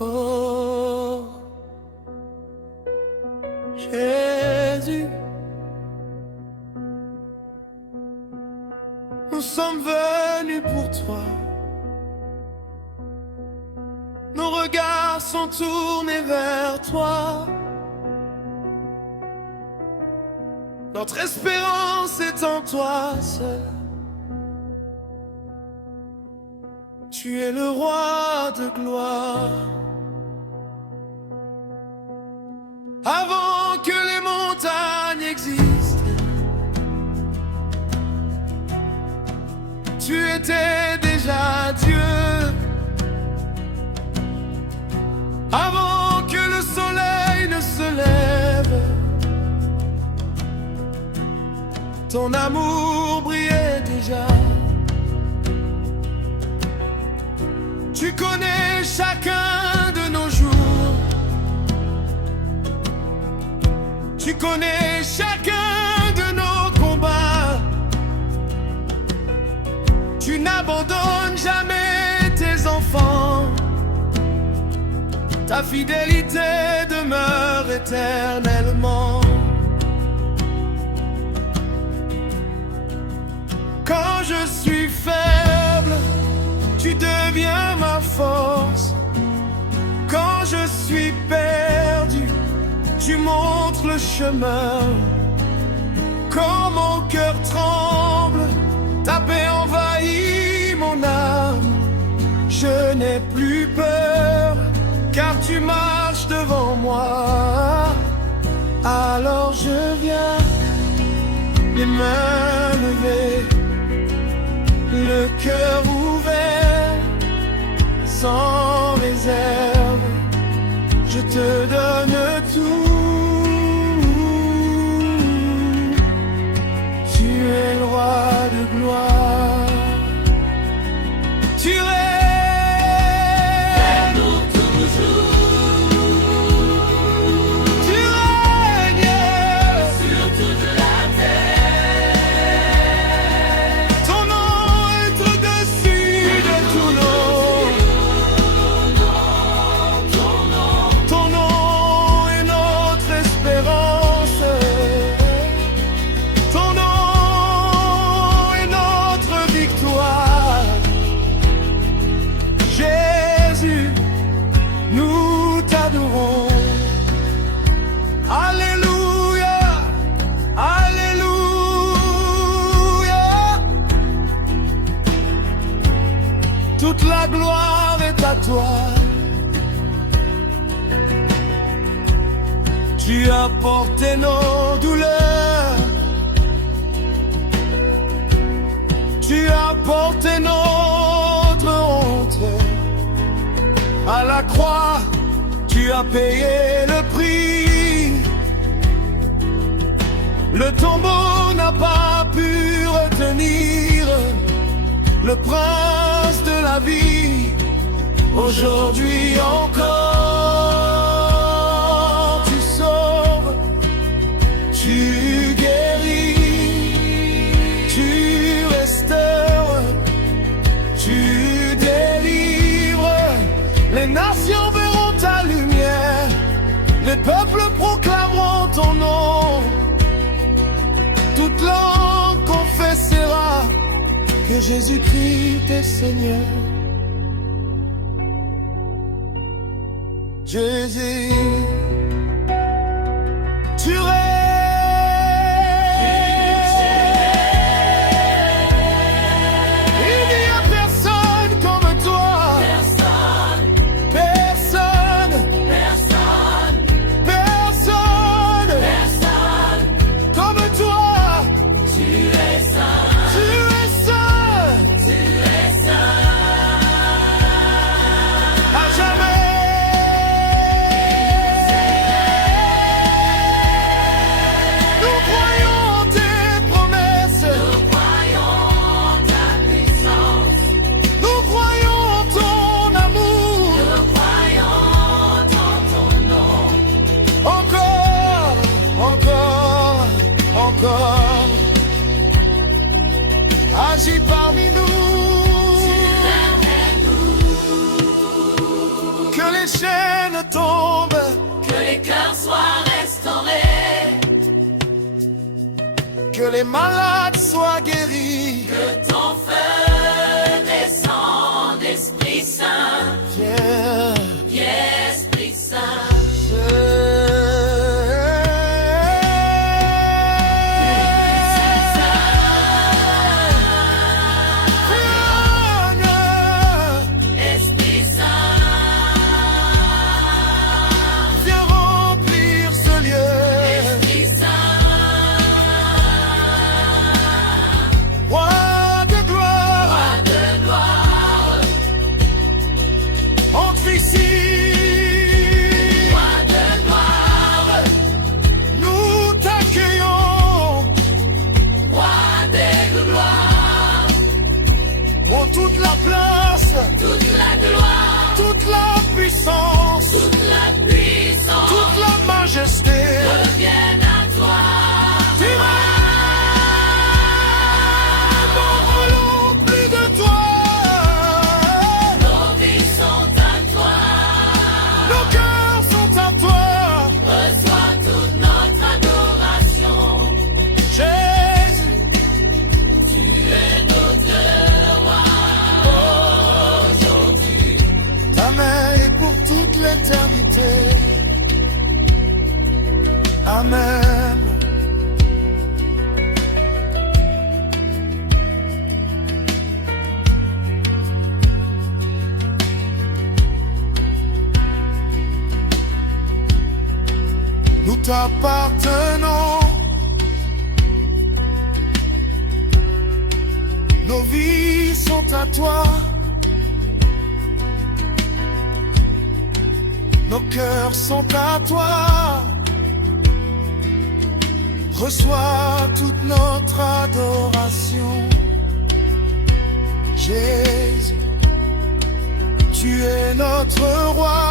Oh, Jésus, nous sommes venus pour toi. Nos regards sont tournés vers toi. Notre espérance est en toi seul. Tu es le roi de gloire. Avant que les montagnes existent, tu étais déjà Dieu. Avant que le soleil ne se lève, ton amour brillait déjà. Tu connais chacun de nos jours. Tu connais chacun de nos combats. Tu n'abandonnes jamais tes enfants. Ta fidélité demeure éternellement. Quand je suis faible, tu deviens ma force. Quand je suis perdu, tu montres le chemin. Quand mon cœur tremble, ta paix envahit mon âme. Je n'ai plus peur, car tu marches devant moi. Alors je viens, les mains levées, le cœur ouvert, sans réserve, je te donne tout. Tu es le roi de gloire. Tu règnes toujours. Tu règnes sur toute la terre. Ton nom est au-dessus de tout nom. Ton nom est notre espérance. Ton nom est notre victoire. Jésus, nous t'adorons. Alléluia, Alléluia. Toute la gloire est à toi. Tu as porté nos douleurs. Tu as porté notre honte. À la croix, tu as payé le prix. Le tombeau n'a pas pu retenir le prince de la vie. Aujourd'hui encore, tu sauves, tu guéris, tu restaures, tu délivres. Les nations verront ta lumière, les peuples proclameront ton nom. Toute langue confessera que Jésus-Christ est Seigneur. Jésus, tu règnes. Il n'y a personne comme toi. Personne, comme toi. Tu es saint. À jamais. les malades soient guéris. Que ton feu descende, Esprit Saint. Viens, Viens, Esprit Saint. Toute la place, toute la gloire, toute la puissance, toute la puissance, toute la majesté reviennent à toi. Tu n'en voulons plus de toi. Nos vies sont à toi, Nos cœurs sont à toi. reçois toute notre adoration. Jésus, Tu es notre roi aujourd'hui. ta main est pour toute l'éternité. Amen. Nous t'appartenons. Nos vies sont à toi. Nos cœurs sont à toi. Reçois toute notre adoration. Jésus, tu es notre roi.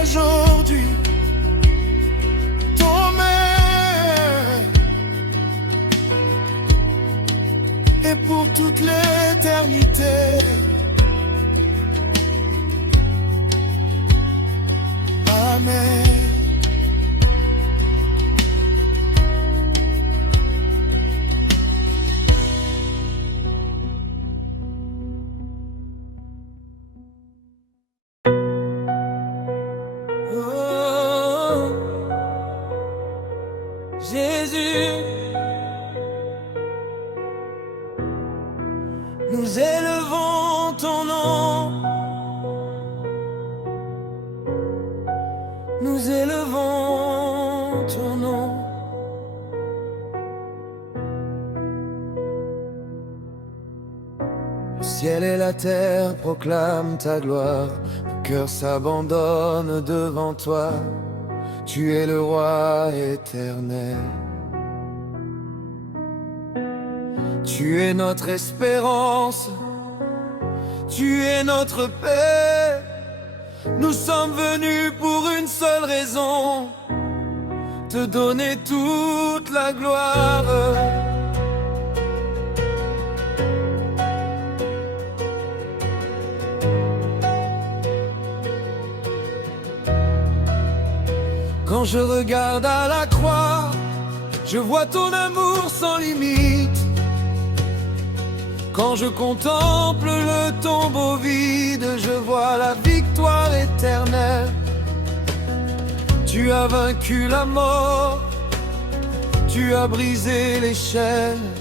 Aujourd'hui, ton mère et pour toute l'éternité. Amen. Oh, Jésus, nous élevons ton nom. Nous élevons ton nom. Le ciel et la terre proclament ta gloire. Mon cœur s'abandonne devant toi. Tu es le roi éternel. Tu es notre espérance. Tu es notre paix. Nous sommes venus pour une seule raison, te donner toute la gloire. Quand je regarde à la croix, je vois ton amour sans limite. Quand je contemple le tombeau vide, je vois la victoire éternelle. Tu as vaincu la mort, tu as brisé les chaînes.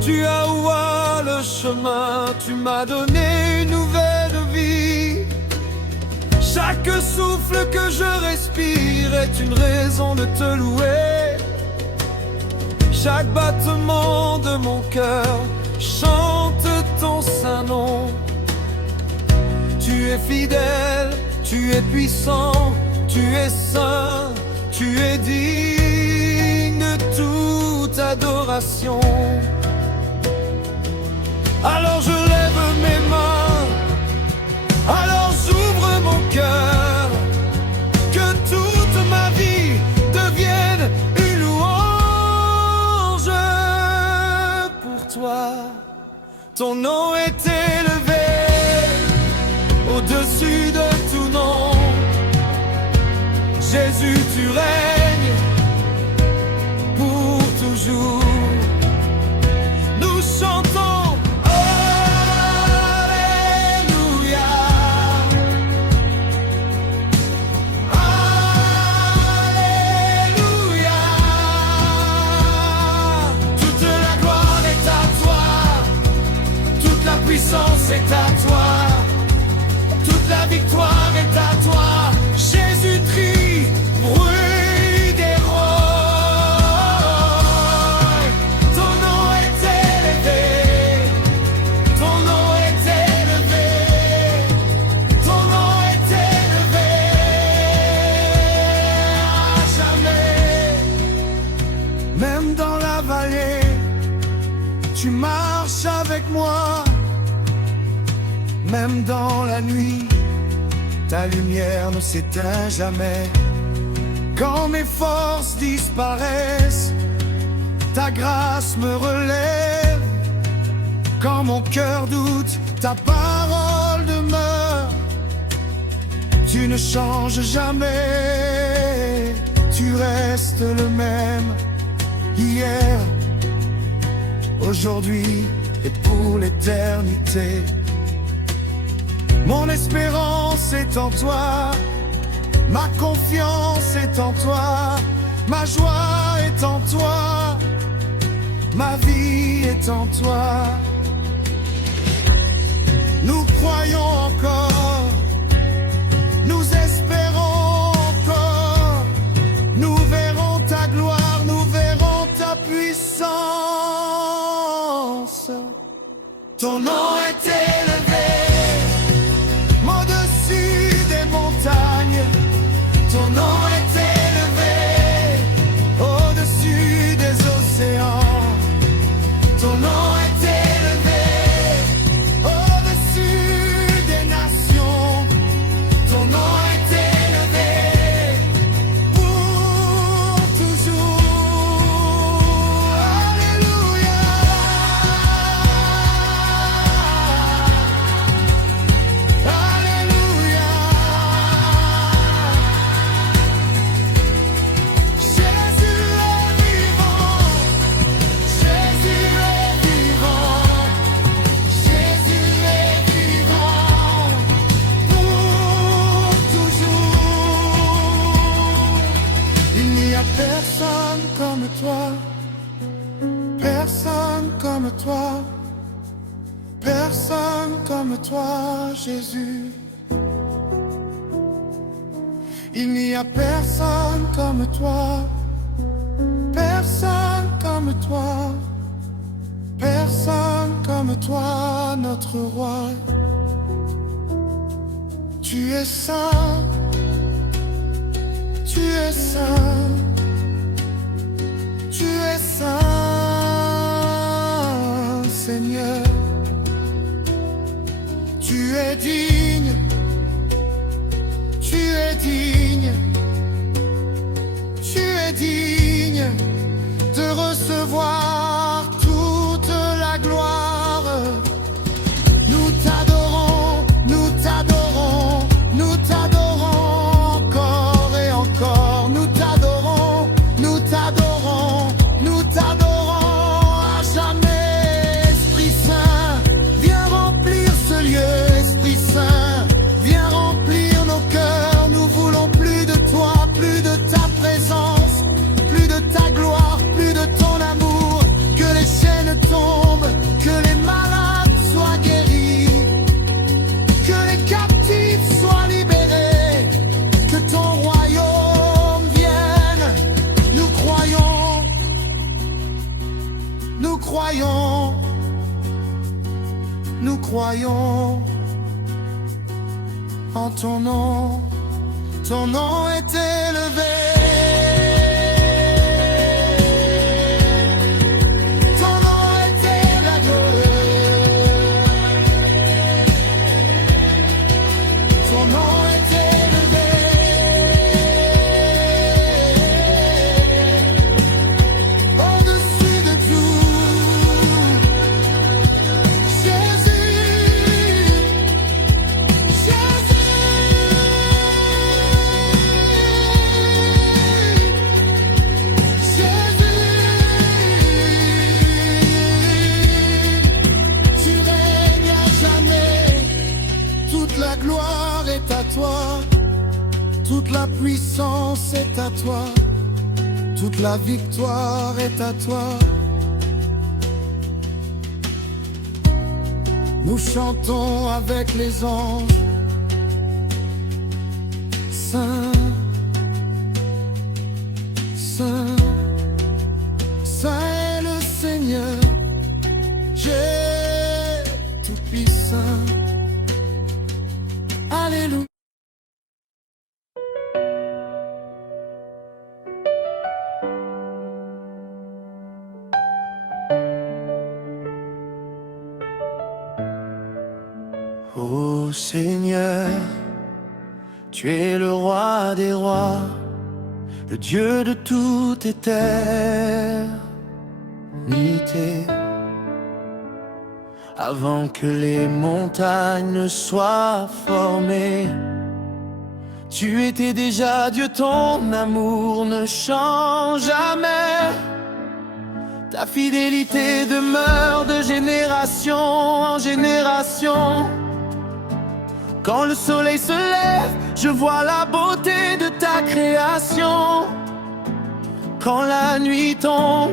Tu as ouvert le chemin, tu m'as donné une nouvelle vie. Chaque souffle que je respire est une raison de te louer. Chaque battement de mon cœur chante ton saint nom. Tu es fidèle, tu es puissant, tu es saint, tu es digne de toute adoration. Alors je lève mes mains, alors j'ouvre mon cœur, que toute ma vie devienne une louange pour toi. Ton nom est élevé au-dessus de tout nom. Jésus, tu règnes, toujours. Nous chantons Alléluia. Alléluia. Toute la gloire est à toi, toute la puissance est à toi, toute la victoire est à toi. Jésus-Christ, bruit des rois. Ton nom est élevé, ton nom est élevé, ton nom est élevé à jamais. Même dans la vallée, tu marches avec moi. Même dans la nuit, ta lumière ne s'éteint jamais. Quand mes forces disparaissent, ta grâce me relève. Quand mon cœur doute, ta parole demeure. Tu ne changes jamais, tu restes le même. Hier, aujourd'hui et pour l'éternité. Mon espérance est en toi, ma confiance est en toi, ma joie est en toi, ma vie est en toi. Nous croyons encore, nous espérons encore, nous verrons ta gloire, nous verrons ta puissance. Ton nom est élevé au-dessus des montagnes, ton nom est élevé au-dessus des océans, ton nom est élevé au-dessus des nations, ton nom est élevé pour toujours. Alléluia. Personne comme toi, personne comme toi, personne comme toi, Jésus. Il n'y a personne comme toi, personne comme toi, personne comme toi, notre roi. Tu es saint, tu es saint. Tu es saint, Seigneur. Tu es digne, tu es digne, tu es digne de recevoir toute la gloire. Nous t'adorons, nous t'adorons, nous t'adorons encore et encore. Nous t'adorons, nous t'adorons. Nous t'adorons à jamais, Esprit Saint. Viens remplir ce lieu, Esprit Saint. Viens remplir nos cœurs. Nous voulons plus de toi, plus de ta présence, plus de ta gloire, plus de ton amour. Que les chaînes tombent, que les malades soient guéris, que les captifs soient libérés, que ton royaume vienne. Nous croyons, nous croyons, nous croyons en ton nom est élevé. Ton nom est élevé. Ton nom est élevé. Au-dessus de tout. Jésus, Jésus. Toute la puissance est à toi, toute la victoire est à toi. Nous chantons avec les anges. Saint, Saint, Saint est le Seigneur, Dieu tout-puissant. Alléluia. Ô Seigneur, tu es le roi des rois, le Dieu de toute éternité. Avant que les montagnes ne soient formées, tu étais déjà Dieu, ton amour ne change jamais. Ta fidélité demeure de génération en génération. Quand le soleil se lève, je vois la beauté de ta création. Quand la nuit tombe,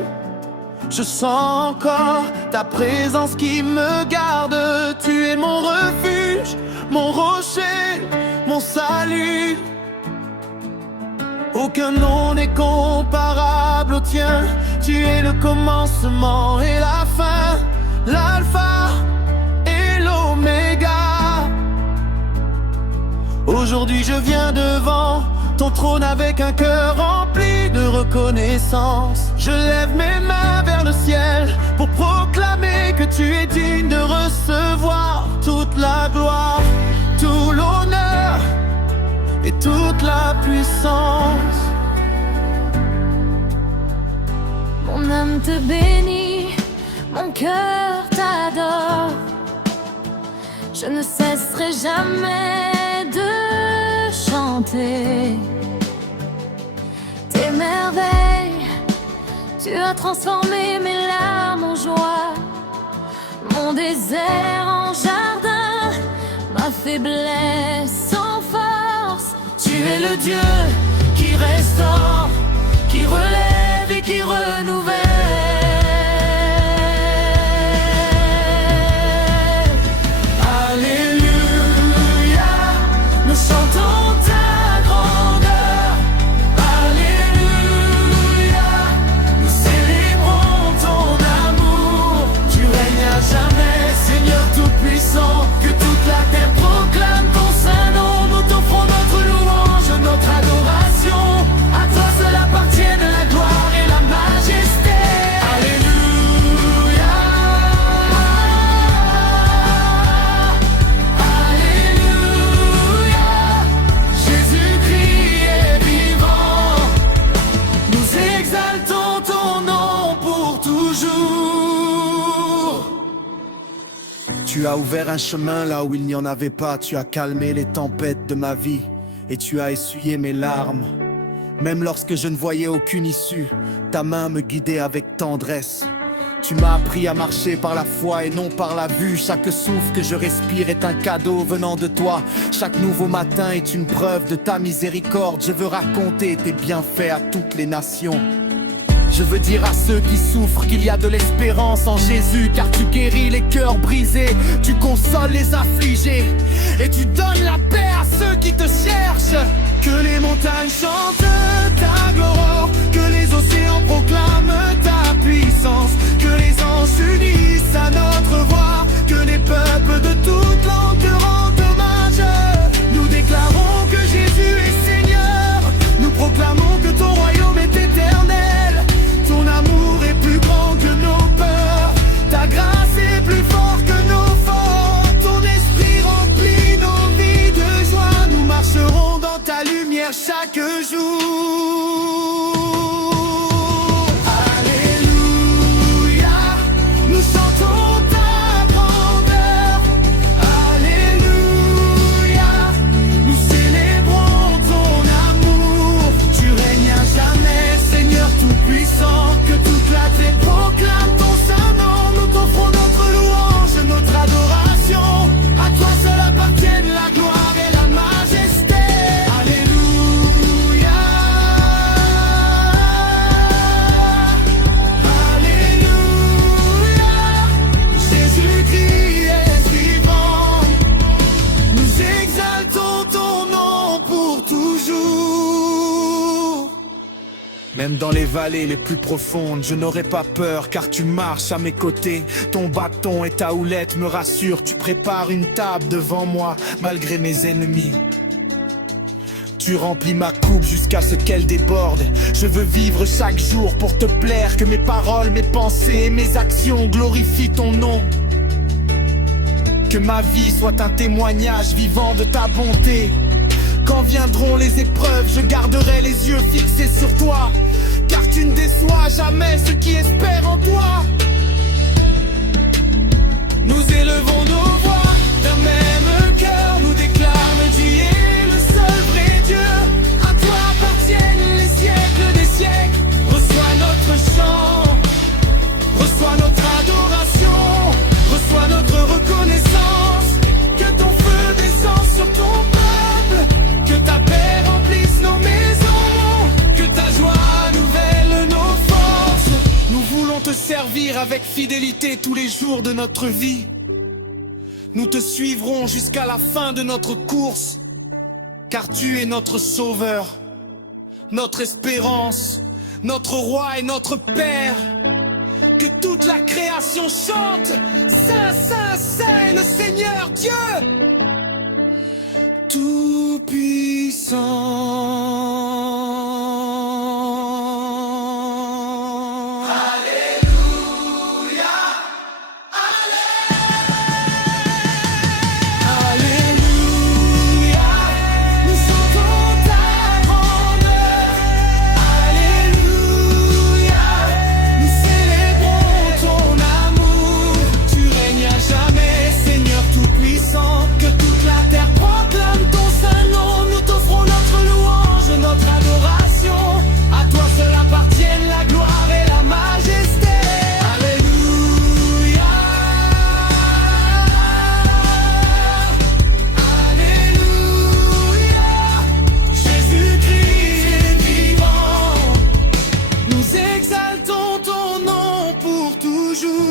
je sens encore ta présence qui me garde. Tu es mon refuge, mon rocher, mon salut. Aucun nom n'est comparable au tien. Tu es le commencement et la fin, l'alpha et l'oméga. Aujourd'hui je viens devant ton trône avec un cœur rempli de reconnaissance. Je lève mes mains vers le ciel pour proclamer que tu es digne de recevoir toute la gloire, tout l'honneur et toute la puissance. Mon âme te bénit, mon cœur t'adore. Je ne cesserai jamais de chanter tes merveilles. Tu as transformé mes larmes en joie, mon désert en jardin, ma faiblesse en force. Tu es le Dieu qui restaure, qui relève et qui renouvelle. Alléluia, nous chantons ta grandeur. Alléluia, nous célébrons ton amour. Tu règnes à jamais, Seigneur tout-puissant. Que toute la terre proclame ton saint nom. Nous t'offrons notre louange, notre adoration. À toi seul appartiennent la gloire et la majesté. Alléluia, Alléluia, Jésus-Christ est vivant. Nous exaltons ton nom pour toujours. Tu as ouvert un chemin là où il n'y en avait pas. Tu as calmé les tempêtes de ma vie et tu as essuyé mes larmes. Même lorsque je ne voyais aucune issue, ta main me guidait avec tendresse. Tu m'as appris à marcher par la foi et non par la vue. Chaque souffle que je respire est un cadeau venant de toi. Chaque nouveau matin est une preuve de ta miséricorde. Je veux raconter tes bienfaits à toutes les nations. Je veux dire à ceux qui souffrent qu'il y a de l'espérance en Jésus. Car tu guéris les cœurs brisés, tu consoles les affligés et tu donnes la paix à ceux qui te cherchent. Que les montagnes chantent ta gloire, que les océans proclament ta puissance, que les anges unissent à notre voix, que les peuples de toute langue te rendent hommage. Nous déclarons que Jésus est Seigneur, nous proclamons que ton royaume est éternel. Ton amour est plus grand que nos peurs, ta grâce est plus forte que nos forces. Ton esprit remplit nos vies de joie, nous marcherons dans ta lumière chaque jour. Alléluia, nous chantons ta grandeur. Alléluia, nous célébrons ton amour. Tu règnes à jamais, Seigneur tout-puissant. Que toute la terre proclame ton saint nom. Nous t'offrons notre louange, notre adoration. À toi seul appartiennent la gloire et la majesté. Alléluia. Même dans les vallées les plus profondes, je n'aurai pas peur car tu marches à mes côtés. Ton bâton et ta houlette me rassurent, tu prépares une table devant moi malgré mes ennemis. Tu remplis ma coupe jusqu'à ce qu'elle déborde. Je veux vivre chaque jour pour te plaire, que mes paroles, mes pensées et mes actions glorifient ton nom. Que ma vie soit un témoignage vivant de ta bonté. Quand viendront les épreuves, je garderai les yeux fixés sur toi, car tu ne déçois jamais ceux qui espèrent en toi. Nous élevons nos voix d'un même cœur, nous déclarons Dieu est le seul vrai Dieu. À toi appartiennent les siècles des siècles. Reçois notre chant, reçois notre adoration, reçois notre reconnaissance. Que ton feu descende sur ton peuple, que ta paix remplisse nos maisons, que ta joie nouvelle nos forces. Nous voulons te servir avec fidélité tous les jours de notre vie. Nous te suivrons jusqu'à la fin de notre course, car tu es notre sauveur, notre espérance, notre roi et notre Père. Que toute la création chante, Saint, Saint, Saint est le Seigneur Dieu Tout-Puissant. Alléluia, Alléluia, nous chantons ta grandeur. Alléluia, nous célébrons ton amour. Tu règnes à jamais, Seigneur tout-puissant. Que toute la terre proclame ton saint nom. Nous t'offrons notre louange, notre adoration. À toi seul appartiennent la gloire et la majesté. Alléluia, Alléluia, Jésus-Christ est vivant. Nous exaltons ton nom pour toujours.